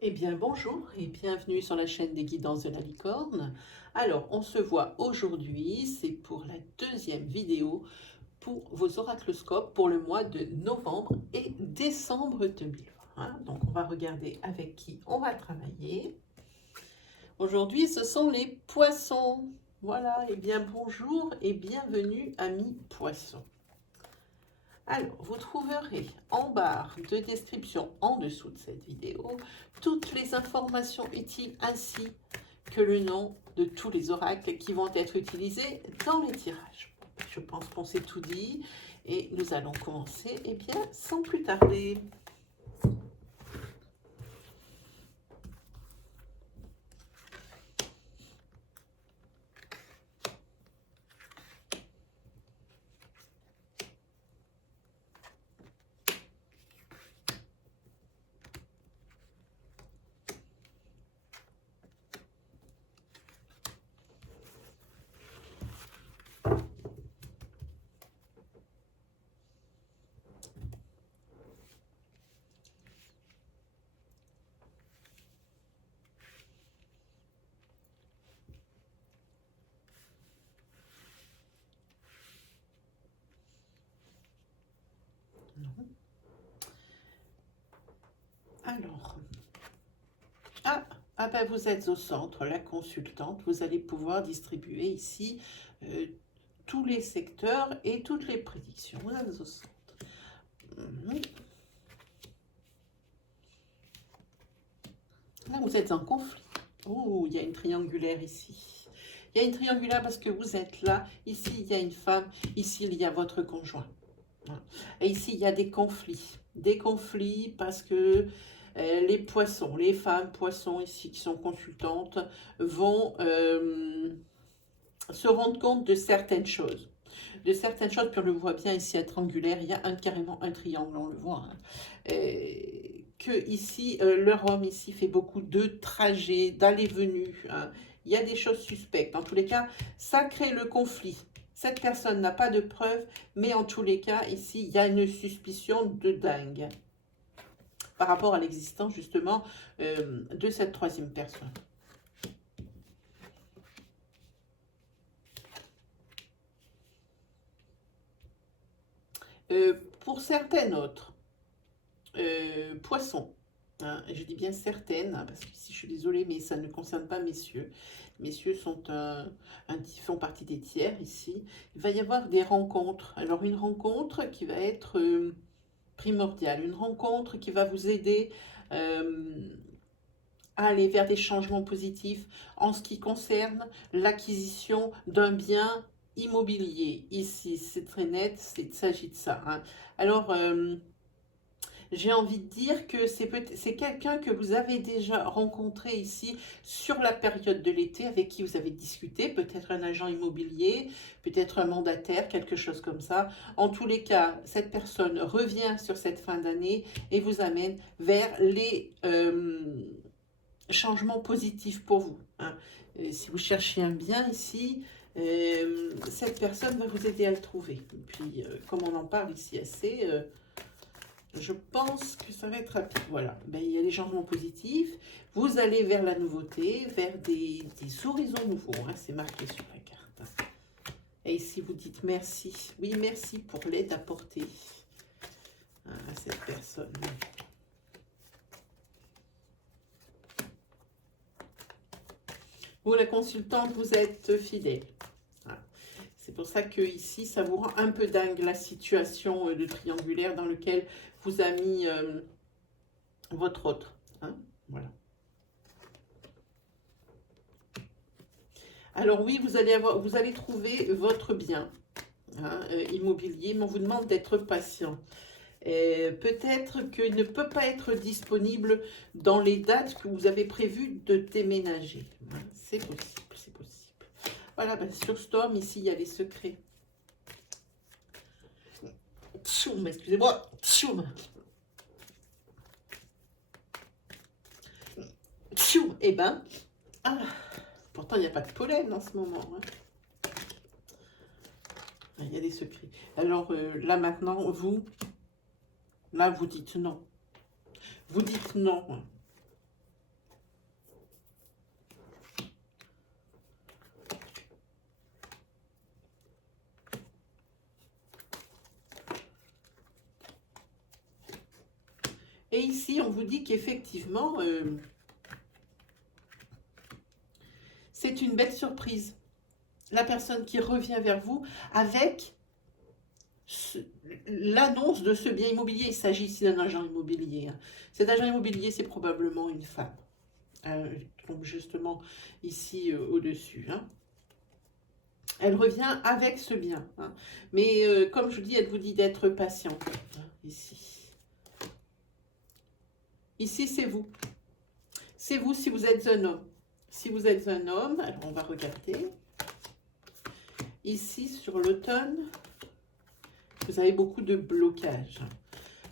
Eh bien bonjour et bienvenue sur la chaîne des guidances de la licorne. Alors on se voit aujourd'hui, c'est pour la deuxième vidéo pour vos oracloscopes pour le mois de novembre et décembre 2020. Donc on va regarder avec qui on va travailler. Aujourd'hui ce sont les poissons. Voilà, et bien bonjour et bienvenue amis poissons. Alors, vous trouverez en barre de description en dessous de cette vidéo toutes les informations utiles ainsi que le nom de tous les oracles qui vont être utilisés dans les tirages. Je pense qu'on s'est tout dit et nous allons commencer sans plus tarder. Alors, ben vous êtes au centre, la consultante, vous allez pouvoir distribuer ici tous les secteurs et toutes les prédictions. Vous êtes au centre. Là, vous êtes en conflit. Oh, il y a une triangulaire ici. Il y a une triangulaire parce que vous êtes là. Ici, il y a une femme. Ici, il y a votre conjoint. Et ici, il y a des conflits. Des conflits parce que les poissons, les femmes poissons ici qui sont consultantes vont se rendre compte de certaines choses. De certaines choses, puis on le voit bien ici à triangulaire, il y a carrément un triangle, on le voit. Que ici, leur homme ici fait beaucoup de trajets, d'allées-venues. Il y a des choses suspectes. En tous les cas, ça crée le conflit. Cette personne n'a pas de preuves, mais en tous les cas, ici, il y a une suspicion de dingue par rapport à l'existence justement de cette troisième personne. Pour certaines autres, poissons, hein, je dis bien certaines, hein, parce que si je suis désolée, mais ça ne concerne pas messieurs. Messieurs font partie des tiers ici. Il va y avoir des rencontres. Alors une rencontre qui va être primordiale, une rencontre qui va vous aider à aller vers des changements positifs en ce qui concerne l'acquisition d'un bien immobilier. Ici, c'est très net, il s'agit de ça. Hein. Alors, j'ai envie de dire que c'est quelqu'un que vous avez déjà rencontré ici sur la période de l'été, avec qui vous avez discuté, peut-être un agent immobilier, peut-être un mandataire, quelque chose comme ça. En tous les cas, cette personne revient sur cette fin d'année et vous amène vers les changements positifs pour vous. Hein. Si vous cherchez un bien ici, cette personne va vous aider à le trouver. Et puis, comme on en parle ici assez... je pense que ça va être rapide. Voilà, ben, il y a des changements positifs. Vous allez vers la nouveauté, vers des horizons nouveaux. Hein, c'est marqué sur la carte. Et ici, vous dites merci. Oui, merci pour l'aide apportée à cette personne. Vous, la consultante, vous êtes fidèle. Voilà. C'est pour ça que ici, ça vous rend un peu dingue la situation de triangulaire dans lequel vous a mis votre autre. Hein, voilà. Alors oui, vous allez trouver votre bien hein, immobilier, mais on vous demande d'être patient. Peut-être qu'il ne peut pas être disponible dans les dates que vous avez prévues de déménager. Hein, c'est possible, c'est possible. Voilà, ben, sur Storm, ici, il y a les secrets. Tchoum, excusez-moi. Tchoum. Tchoum. Eh ben, pourtant, il n'y a pas de pollen en ce moment. Hein. Il y a des secrets. Alors là, maintenant, là, vous dites non. Vous dites non. Et ici, on vous dit qu'effectivement, c'est une belle surprise. La personne qui revient vers vous avec l'annonce de ce bien immobilier. Il s'agit ici d'un agent immobilier. Hein. Cet agent immobilier, c'est probablement une femme. Donc justement ici au-dessus. Hein. Elle revient avec ce bien. Hein. Mais comme je vous dis, elle vous dit d'être patiente. Hein, ici. Ici, c'est vous. C'est vous si vous êtes un homme. Si vous êtes un homme, alors on va regarder. Ici, sur l'automne, vous avez beaucoup de blocages.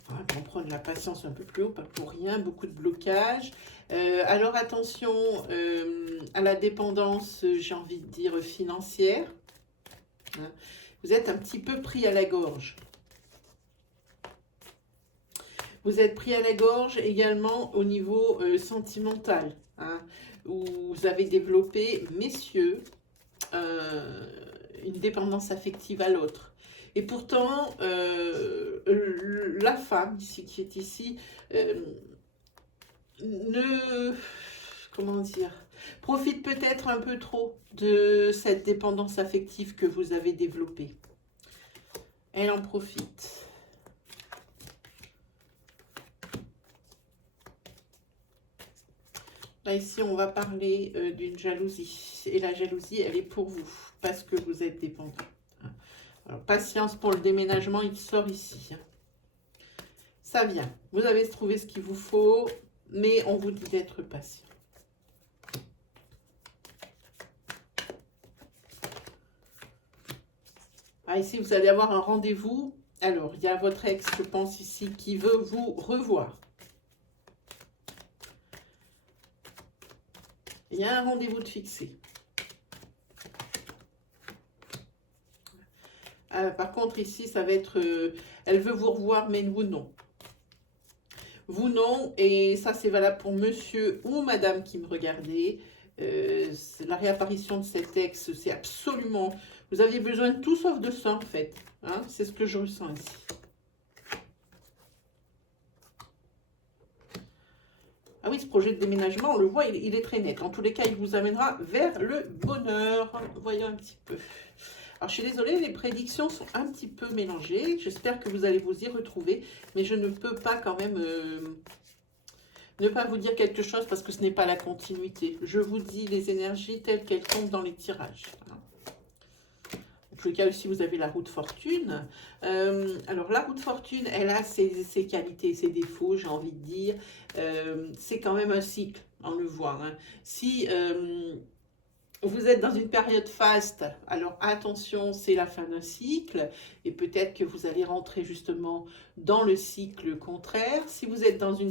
On va prendre la patience un peu plus haut, pas pour rien, beaucoup de blocages. Alors attention à la dépendance, j'ai envie de dire, financière. Hein. Vous êtes un petit peu pris à la gorge. Vous êtes pris à la gorge également au niveau sentimental. Hein, où vous avez développé, messieurs, une dépendance affective à l'autre. Et pourtant, la femme ici, qui est ici, comment dire, profite peut-être un peu trop de cette dépendance affective que vous avez développée. Elle en profite. Là, ici, on va parler d'une jalousie. Et la jalousie, elle est pour vous, parce que vous êtes dépendant. Alors, patience pour le déménagement, il sort ici. Ça vient. Vous avez trouvé ce qu'il vous faut, mais on vous dit d'être patient. Ah, ici, vous allez avoir un rendez-vous. Alors, il y a votre ex, je pense, ici, qui veut vous revoir. Il y a un rendez-vous de fixé. Par contre, ici, ça va être... elle veut vous revoir, mais vous, non. Vous, non. Et ça, c'est valable pour monsieur ou madame qui me regardez. La réapparition de cet ex, c'est absolument... Vous aviez besoin de tout sauf de ça, en fait. Hein, c'est ce que je ressens ici. Ah oui, ce projet de déménagement, on le voit, il est très net. En tous les cas, il vous amènera vers le bonheur. Voyons un petit peu. Alors, je suis désolée, les prédictions sont un petit peu mélangées. J'espère que vous allez vous y retrouver. Mais je ne peux pas quand même ne pas vous dire quelque chose parce que ce n'est pas la continuité. Je vous dis les énergies telles qu'elles tombent dans les tirages. En tous les cas, aussi, vous avez la roue de fortune. Alors, la roue de fortune, elle a ses qualités, ses défauts, j'ai envie de dire. C'est quand même un cycle, on le voit. Hein. Si vous êtes dans une période faste, alors attention, c'est la fin d'un cycle. Et peut-être que vous allez rentrer justement dans le cycle contraire. Si vous êtes dans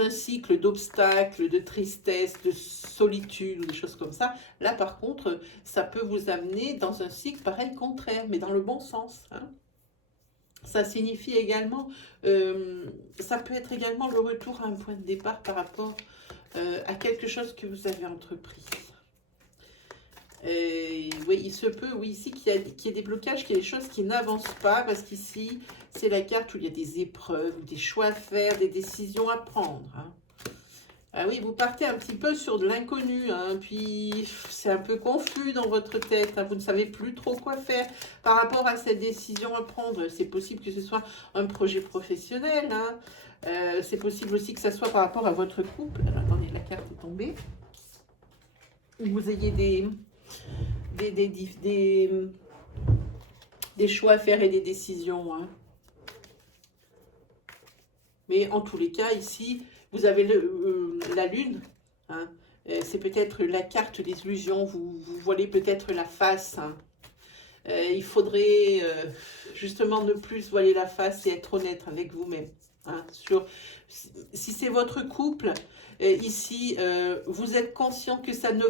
un cycle d'obstacles, de tristesse, de solitude ou des choses comme ça, là par contre, ça peut vous amener dans un cycle pareil contraire, mais dans le bon sens. Hein. Ça signifie également, ça peut être également le retour à un point de départ par rapport à quelque chose que vous avez entrepris. Oui, il se peut, oui, ici, qu'il y ait des blocages, qu'il y ait des choses qui n'avancent pas, parce qu'ici, c'est la carte où il y a des épreuves, des choix à faire, des décisions à prendre. Hein. Ah oui, vous partez un petit peu sur de l'inconnu, hein, puis c'est un peu confus dans votre tête, hein, vous ne savez plus trop quoi faire par rapport à cette décision à prendre. C'est possible que ce soit un projet professionnel, hein. C'est possible aussi que ce soit par rapport à votre couple. Alors, attendez, la carte est tombée. Où vous ayez des choix à faire et des décisions. Hein. Mais en tous les cas, ici, vous avez la lune. Hein. C'est peut-être la carte des illusions. Vous voyez peut-être la face. Hein. Il faudrait justement ne plus voiler la face et être honnête avec vous-même. Hein, si c'est votre couple, ici, vous êtes conscient que ça ne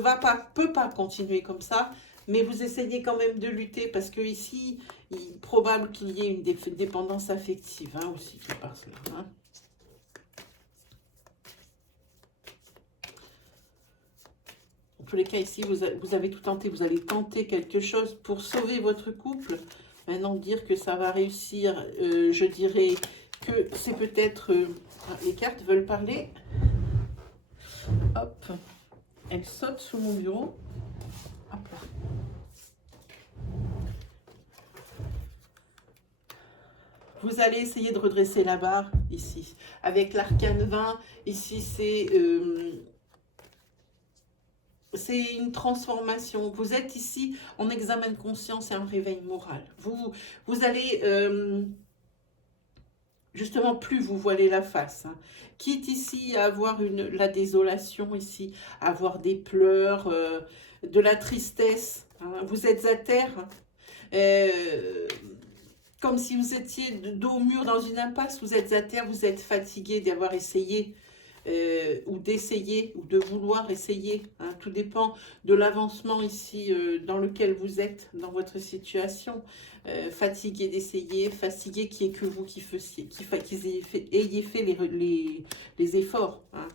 peut pas continuer comme ça, mais vous essayez quand même de lutter parce que ici, il est probable qu'il y ait une dépendance affective hein, aussi qui passe là. Hein. En tous les cas, ici, vous avez tout tenté, vous allez tenter quelque chose pour sauver votre couple. Maintenant, dire que ça va réussir, je dirais que c'est peut-être... les cartes veulent parler. Hop, elles sautent sous mon bureau. Hop là. Vous allez essayer de redresser la barre ici. Avec l'arcane 20, ici c'est une transformation. Vous êtes ici en examen de conscience et en réveil moral. Vous allez, justement, plus vous voilez la face. Hein. Quitte ici à avoir la désolation ici, à avoir des pleurs, de la tristesse. Hein. Vous êtes à terre. Comme si vous étiez dos au mur dans une impasse, vous êtes à terre, vous êtes fatigué d'avoir essayé, ou d'essayer, ou de vouloir essayer. Hein. Tout dépend de l'avancement ici dans lequel vous êtes, dans votre situation. Fatigué d'essayer, fatigué qu'il n'y ait que vous qui fassiez, qu'ils ayez fait les efforts. Hein.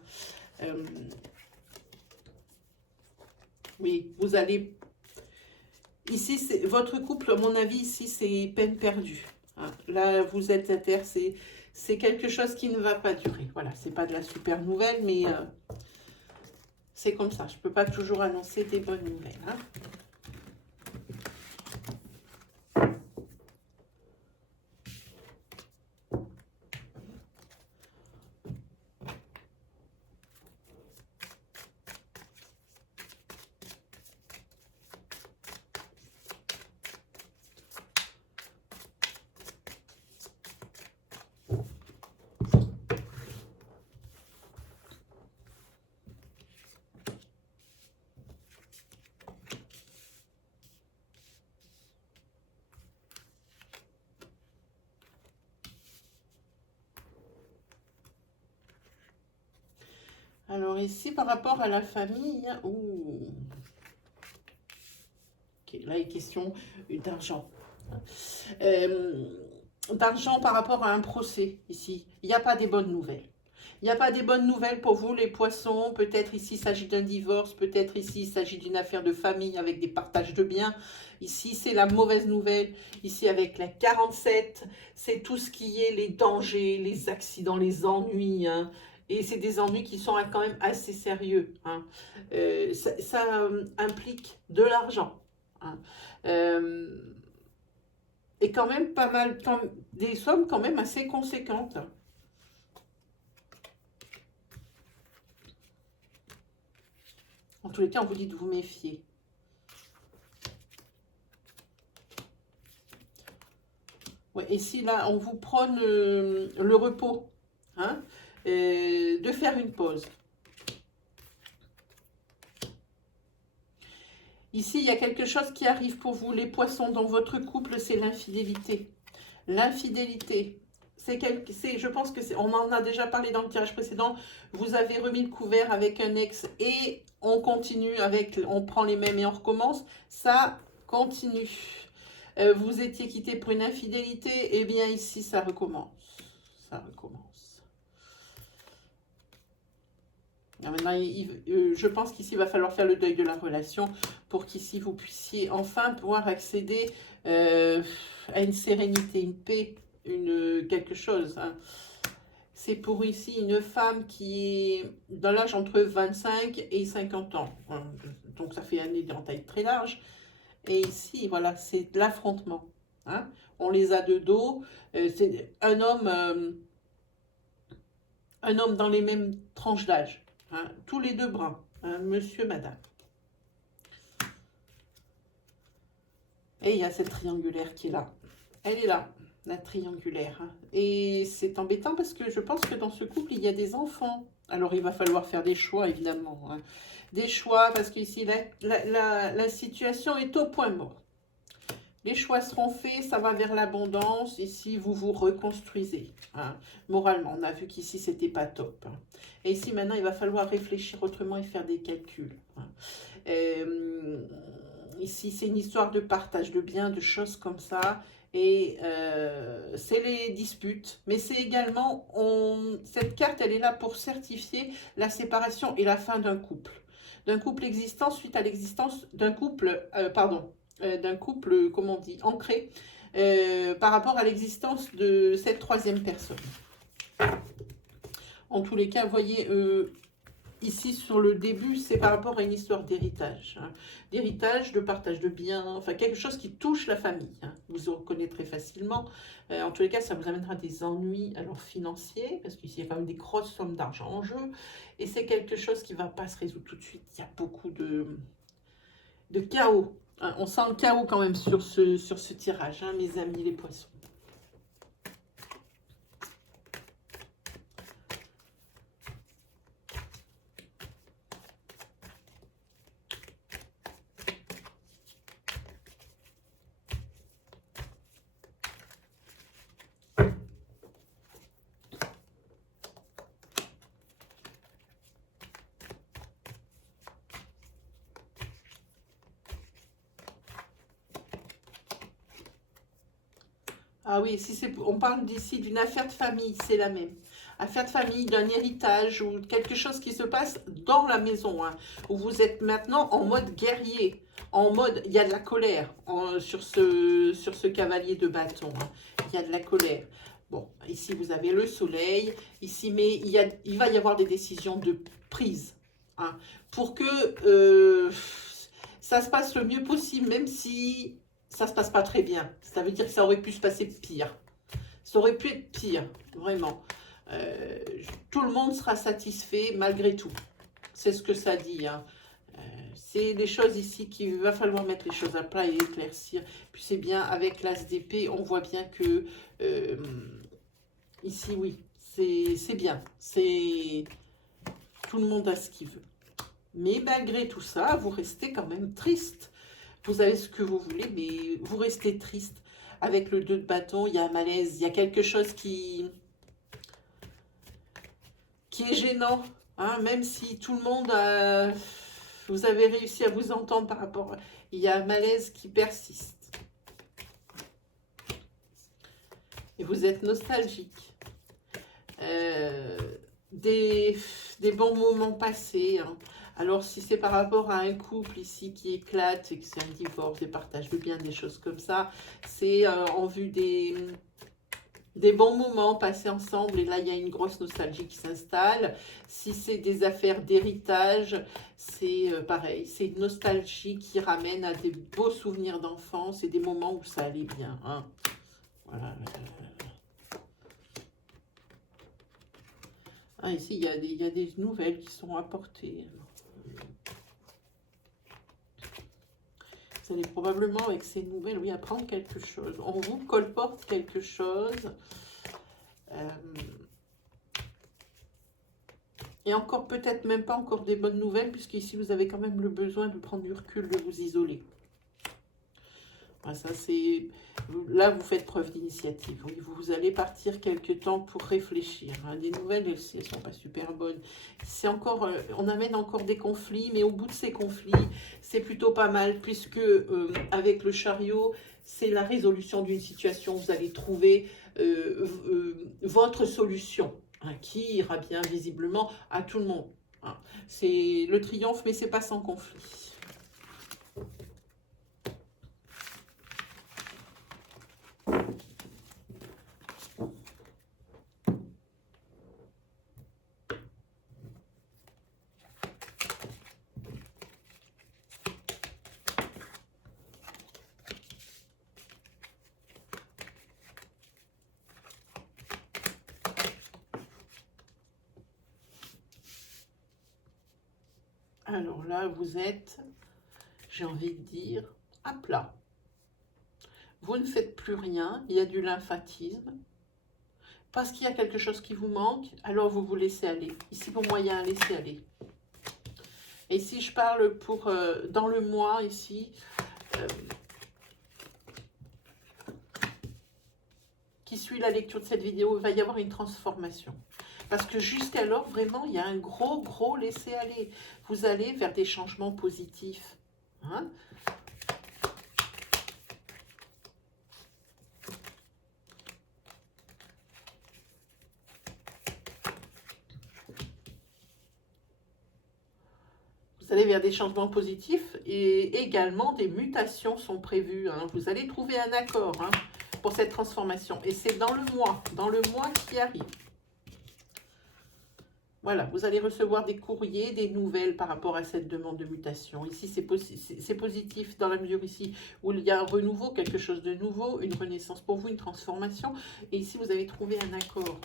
Oui, vous allez... Ici, votre couple, à mon avis, ici, c'est peine perdue. Hein. Là, vous êtes à terre, c'est quelque chose qui ne va pas durer. Voilà, c'est pas de la super nouvelle, mais c'est comme ça. Je ne peux pas toujours annoncer des bonnes nouvelles. Hein. Alors ici, par rapport à la famille, ouh. Okay, là, il est question d'argent. D'argent par rapport à un procès, ici. Il n'y a pas des bonnes nouvelles. Il n'y a pas des bonnes nouvelles pour vous, les poissons. Peut-être ici, il s'agit d'un divorce. Peut-être ici, il s'agit d'une affaire de famille avec des partages de biens. Ici, c'est la mauvaise nouvelle. Ici, avec la 47, c'est tout ce qui est les dangers, les accidents, les ennuis. Hein. Et c'est des ennuis qui sont quand même assez sérieux. Hein. Ça implique de l'argent. Hein. Et quand même pas mal, des sommes quand même assez conséquentes. En tous les cas, on vous dit de vous méfier. Ouais, et si là, on vous prône le repos, hein, de faire une pause. Ici, il y a quelque chose qui arrive pour vous, les poissons, dans votre couple, c'est l'infidélité. L'infidélité, je pense que on en a déjà parlé dans le tirage précédent, vous avez remis le couvert avec un ex et on continue avec, on prend les mêmes et on recommence, ça continue. Vous étiez quitté pour une infidélité, et bien ici, ça recommence. Ça recommence. Maintenant, je pense qu'ici, il va falloir faire le deuil de la relation pour qu'ici, vous puissiez enfin pouvoir accéder à une sérénité, une paix, quelque chose. Hein. C'est pour ici une femme qui est dans l'âge entre 25 et 50 ans. Donc, ça fait un éventail très large. Et ici, voilà, c'est l'affrontement. Hein. On les a de dos. C'est un homme dans les mêmes tranches d'âge. Hein, tous les deux bruns, hein, monsieur, madame. Et il y a cette triangulaire qui est là. Elle est là, la triangulaire. Hein. Et c'est embêtant parce que je pense que dans ce couple, il y a des enfants. Alors, il va falloir faire des choix, évidemment. Hein. Des choix parce qu'ici, la situation est au point mort. Les choix seront faits, ça va vers l'abondance. Ici, vous vous reconstruisez. Hein. Moralement, on a vu qu'ici, c'était pas top. Hein. Et ici, maintenant, il va falloir réfléchir autrement et faire des calculs. Hein. Ici, c'est une histoire de partage de biens, de choses comme ça. Et c'est les disputes. Mais c'est également, cette carte, elle est là pour certifier la séparation et la fin d'un couple. D'un couple existant suite à l'existence d'un couple, d'un couple, comment on dit, ancré par rapport à l'existence de cette troisième personne. En tous les cas, vous voyez, ici sur le début, c'est par rapport à une histoire d'héritage. Hein. D'héritage, de partage de biens, enfin quelque chose qui touche la famille. Hein. Vous reconnaîtrez facilement. En tous les cas, ça vous amènera des ennuis alors financiers, parce qu'ici, il y a quand même des grosses sommes d'argent en jeu. Et c'est quelque chose qui ne va pas se résoudre tout de suite. Il y a beaucoup de chaos. Hein. On sent le chaos quand même sur ce tirage, hein, mes amis les poissons. Ah oui, si on parle d'ici d'une affaire de famille, c'est la même. Affaire de famille, d'un héritage ou quelque chose qui se passe dans la maison, hein, où vous êtes maintenant en mode guerrier, en mode, il y a de la colère sur ce cavalier de bâton, hein, il y a de la colère. Bon, ici vous avez le soleil, ici, mais il va y avoir des décisions de prise, hein, pour que ça se passe le mieux possible, même si ça se passe pas très bien. Ça veut dire que ça aurait pu se passer pire. Ça aurait pu être pire, vraiment. Euh, Tout le monde sera satisfait malgré tout. C'est ce que ça dit. Hein. C'est des choses ici qu'il va falloir mettre les choses à plat et éclaircir. Puis c'est bien, avec l'as d'épée, on voit bien que ici, oui, c'est bien. C'est tout le monde a ce qu'il veut. Mais malgré tout ça, vous restez quand même triste. Vous avez ce que vous voulez, mais vous restez triste. Avec le 2 de bâton, il y a un malaise, il y a quelque chose qui est gênant. Hein, même si tout le monde a... Vous avez réussi à vous entendre par rapport... Il y a un malaise qui persiste. Et vous êtes nostalgique. Des bons moments passés. Hein. Alors, si c'est par rapport à un couple ici qui éclate, et que c'est un divorce, des partages de biens, des choses comme ça, c'est en vue des bons moments passés ensemble. Et là, il y a une grosse nostalgie qui s'installe. Si c'est des affaires d'héritage, c'est pareil. C'est une nostalgie qui ramène à des beaux souvenirs d'enfance et des moments où ça allait bien. Hein. Voilà. Ah, ici, il y a des nouvelles qui sont apportées. Vous allez probablement, avec ces nouvelles, oui, apprendre quelque chose. On vous colporte quelque chose. Et encore, peut-être même pas encore des bonnes nouvelles, puisqu'ici, vous avez quand même le besoin de prendre du recul, de vous isoler. Ça, c'est... Là, vous faites preuve d'initiative. Oui, vous allez partir quelque temps pour réfléchir. Hein. Des nouvelles, elles ne sont pas super bonnes. C'est encore, on amène encore des conflits, mais au bout de ces conflits, c'est plutôt pas mal, puisque avec le chariot, c'est la résolution d'une situation. Vous allez trouver votre solution, hein, qui ira bien visiblement à tout le monde. Hein. C'est le triomphe, mais c'est pas sans conflit. Alors là, vous êtes, j'ai envie de dire, à plat. Vous ne faites plus rien, il y a du lymphatisme. Parce qu'il y a quelque chose qui vous manque, alors vous vous laissez aller. Ici, pour moi, il y a un laisser-aller. Et si je parle pour dans le mois, ici, qui suit la lecture de cette vidéo, il va y avoir une transformation. Parce que jusqu'alors, vraiment, il y a un gros laisser-aller. Vous allez vers des changements positifs. Hein? Vous allez vers des changements positifs et également des mutations sont prévues. Hein. Vous allez trouver un accord. Hein. pour cette transformation. Et c'est dans le mois qui arrive. Voilà, vous allez recevoir des courriers, des nouvelles par rapport à cette demande de mutation. Ici, c'est positif dans la mesure ici où il y a un renouveau, quelque chose de nouveau, une renaissance pour vous, une transformation. Et ici, vous avez trouvé un accord.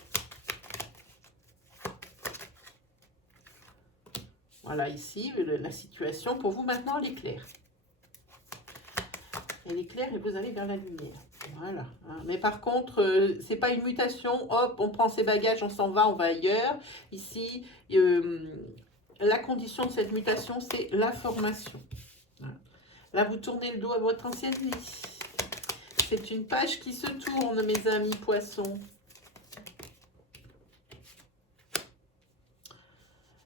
Voilà, ici, la situation pour vous maintenant, elle est claire. Elle est claire et vous allez vers la lumière. Voilà. Mais par contre, c'est pas une mutation. Hop, on prend ses bagages, on s'en va, on va ailleurs. Ici, la condition de cette mutation, c'est la formation. Voilà. Là, vous tournez le dos à votre ancienne vie. C'est une page qui se tourne, mes amis poissons.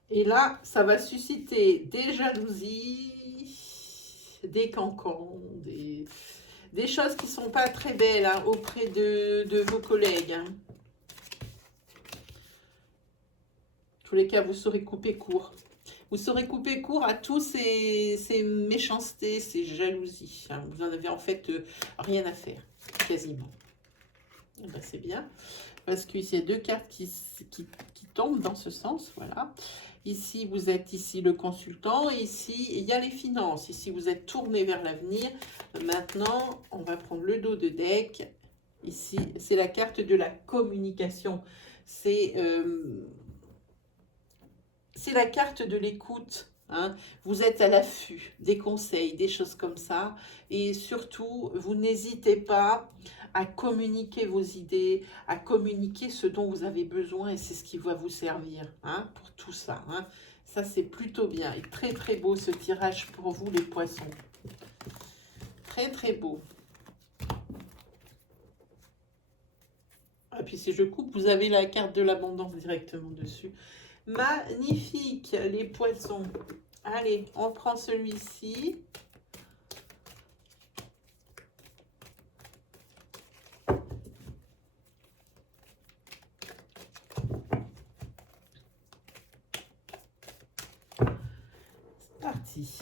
Et là, ça va susciter des jalousies, des cancans, des choses qui ne sont pas très belles hein, auprès de vos collègues. Hein. En tous les cas, vous saurez couper court. Vous saurez couper court à tous ces méchancetés, ces jalousies. Hein. Vous n'en avez en fait rien à faire, quasiment. Ben, c'est bien. Parce qu'ici, il y a deux cartes qui tombent dans ce sens. Voilà. Ici, vous êtes ici le consultant. Et ici, il y a les finances. Ici, vous êtes tourné vers l'avenir. Maintenant, on va prendre le dos de deck. Ici, c'est la carte de la communication. C'est la carte de l'écoute. Hein. Vous êtes à l'affût des conseils, des choses comme ça. Et surtout, vous n'hésitez pas à communiquer vos idées, à communiquer ce dont vous avez besoin. Et c'est ce qui va vous servir hein, pour tout ça. Hein. Ça, c'est plutôt bien. Et très, très beau ce tirage pour vous, les poissons. Très, très beau. Et puis, si je coupe, vous avez la carte de l'abondance directement dessus. Magnifique, les poissons. Allez, on prend celui-ci. C'est parti.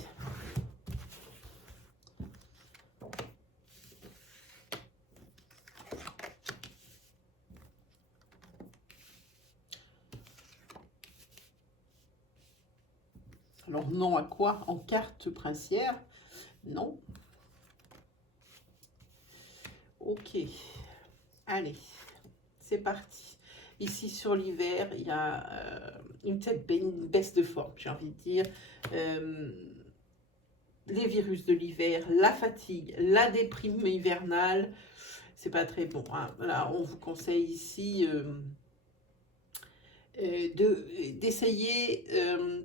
Alors, non à quoi? En carte princière? Non. Ok. Allez, c'est parti. Ici, sur l'hiver, il y a une baisse de forme, j'ai envie de dire. Les virus de l'hiver, la fatigue, la déprime hivernale, c'est pas très bon. Hein. Là, on vous conseille ici... d'essayer,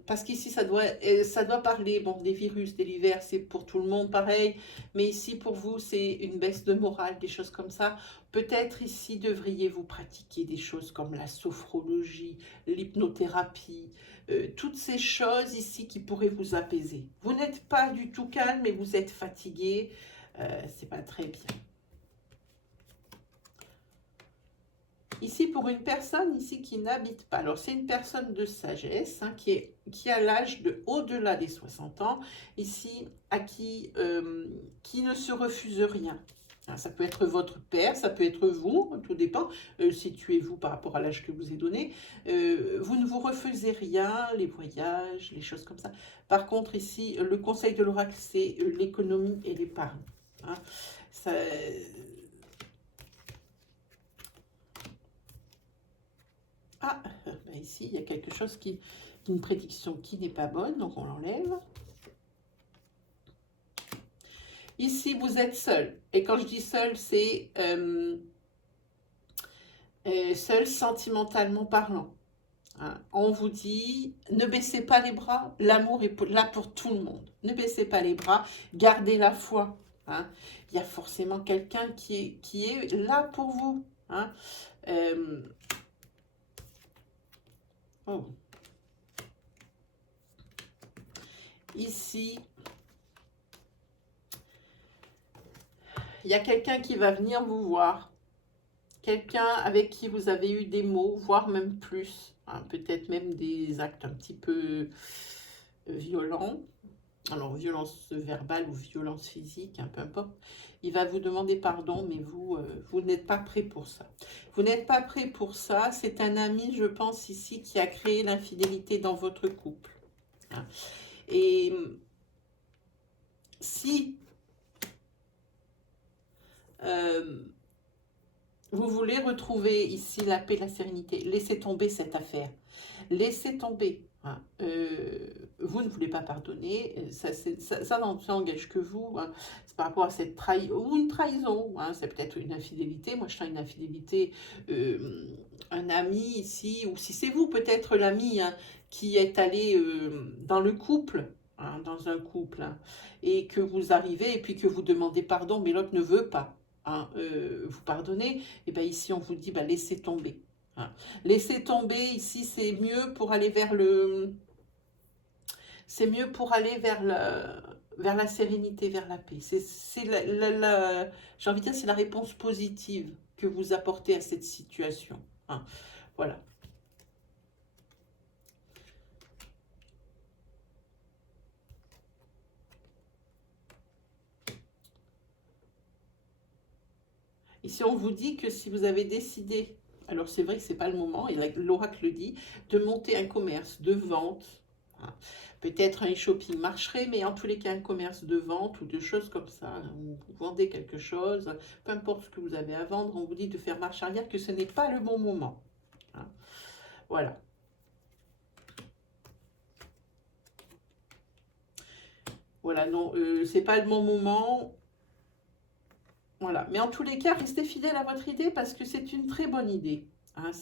parce qu'ici ça doit parler, bon, des virus, de l'hiver, c'est pour tout le monde pareil, mais ici pour vous c'est une baisse de morale, des choses comme ça. Peut-être ici devriez-vous pratiquer des choses comme la sophrologie, l'hypnothérapie, toutes ces choses ici qui pourraient vous apaiser. Vous n'êtes pas du tout calme et vous êtes fatigué, c'est pas très bien. Ici, pour une personne ici qui n'habite pas, alors c'est une personne de sagesse hein, qui a l'âge de au-delà des 60 ans, ici, à qui ne se refuse rien. Alors, ça peut être votre père, ça peut être vous, tout dépend, situez-vous par rapport à l'âge que vous ai donné. Vous ne vous refusez rien, les voyages, les choses comme ça. Par contre, ici, le conseil de l'oracle, c'est l'économie et l'épargne. Hein. Ça... Ah, ben ici, il y a quelque chose une prédiction qui n'est pas bonne, donc on l'enlève. Ici, vous êtes seul. Et quand je dis seul, c'est seul sentimentalement parlant. Hein. On vous dit, ne baissez pas les bras, l'amour est là pour tout le monde. Ne baissez pas les bras, gardez la foi. Hein. Il y a forcément quelqu'un qui est là pour vous. Hein. Oh. Ici, il y a quelqu'un qui va venir vous voir. Quelqu'un avec qui vous avez eu des mots, voire même plus. Hein, peut-être même des actes un petit peu violents. Alors, violence verbale ou violence physique, hein, peu importe. Il va vous demander pardon, mais vous n'êtes pas prêt pour ça. Vous n'êtes pas prêt pour ça. C'est un ami, je pense, ici, qui a créé l'infidélité dans votre couple. Hein. Et si vous voulez retrouver ici la paix, la sérénité, laissez tomber cette affaire. Laissez tomber. Hein. Vous ne voulez pas pardonner, ça n'engage que vous. Hein. C'est par rapport à cette trahison, ou une trahison, hein. C'est peut-être une infidélité. Moi, je sens une infidélité, un ami ici, ou si c'est vous, peut-être l'ami, hein, qui est allé dans le couple, hein, dans un couple, hein, et que vous arrivez, et puis que vous demandez pardon, mais l'autre ne veut pas. Hein, vous pardonner, et bien ici on vous dit laissez tomber. Hein. Laissez tomber, ici c'est mieux pour aller vers le... C'est mieux pour aller vers la sérénité, vers la paix. C'est j'ai envie de dire, c'est la réponse positive que vous apportez à cette situation. Hein. Voilà. Ici, on vous dit que si vous avez décidé, alors c'est vrai que ce n'est pas le moment, et l'oracle le dit, de monter un commerce de vente, hein. Peut-être un e-shopping marcherait, mais en tous les cas, un commerce de vente ou de choses comme ça, hein, où vous vendez quelque chose, peu importe ce que vous avez à vendre, on vous dit de faire marche arrière, que ce n'est pas le bon moment. Hein. Voilà. Voilà, non, c'est pas le bon moment. Voilà, mais en tous les cas, restez fidèle à votre idée parce que c'est une très bonne idée. Hein,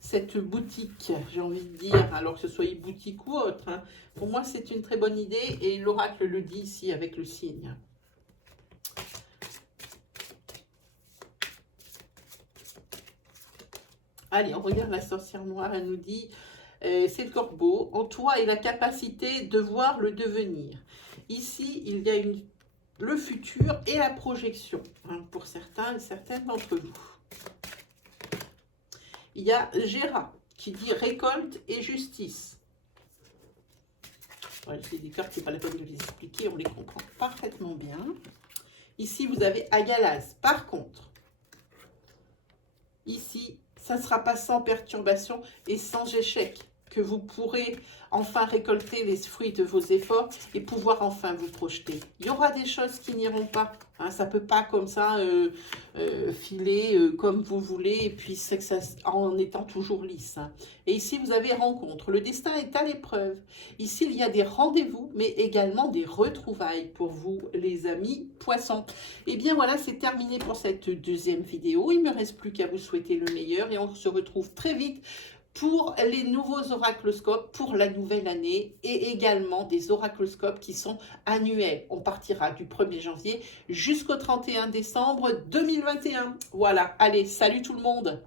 cette boutique, j'ai envie de dire, alors que ce soit une boutique ou autre, hein, pour moi c'est une très bonne idée et l'oracle le dit ici avec le signe. Allez, on regarde la sorcière noire, elle nous dit, c'est le corbeau, en toi est la capacité de voir le devenir. Ici, il y a le futur et la projection, hein, pour certains et certaines d'entre vous. Il y a Gera qui dit récolte et justice. Ouais, c'est des cartes, c'est pas la peine de les expliquer, on les comprend parfaitement bien. Ici, vous avez Agalaz. Par contre, ici, ça ne sera pas sans perturbation et sans échec que vous pourrez enfin récolter les fruits de vos efforts et pouvoir enfin vous projeter. Il y aura des choses qui n'iront pas. Hein, ça ne peut pas comme ça filer comme vous voulez et puis c'est que ça, en étant toujours lisse. Hein. Et ici, vous avez rencontre. Le destin est à l'épreuve. Ici, il y a des rendez-vous, mais également des retrouvailles pour vous, les amis poissons. Et bien voilà, c'est terminé pour cette deuxième vidéo. Il ne me reste plus qu'à vous souhaiter le meilleur et on se retrouve très vite pour les nouveaux oracloscopes pour la nouvelle année et également des oracloscopes qui sont annuels. On partira du 1er janvier jusqu'au 31 décembre 2021. Voilà, allez, salut tout le monde!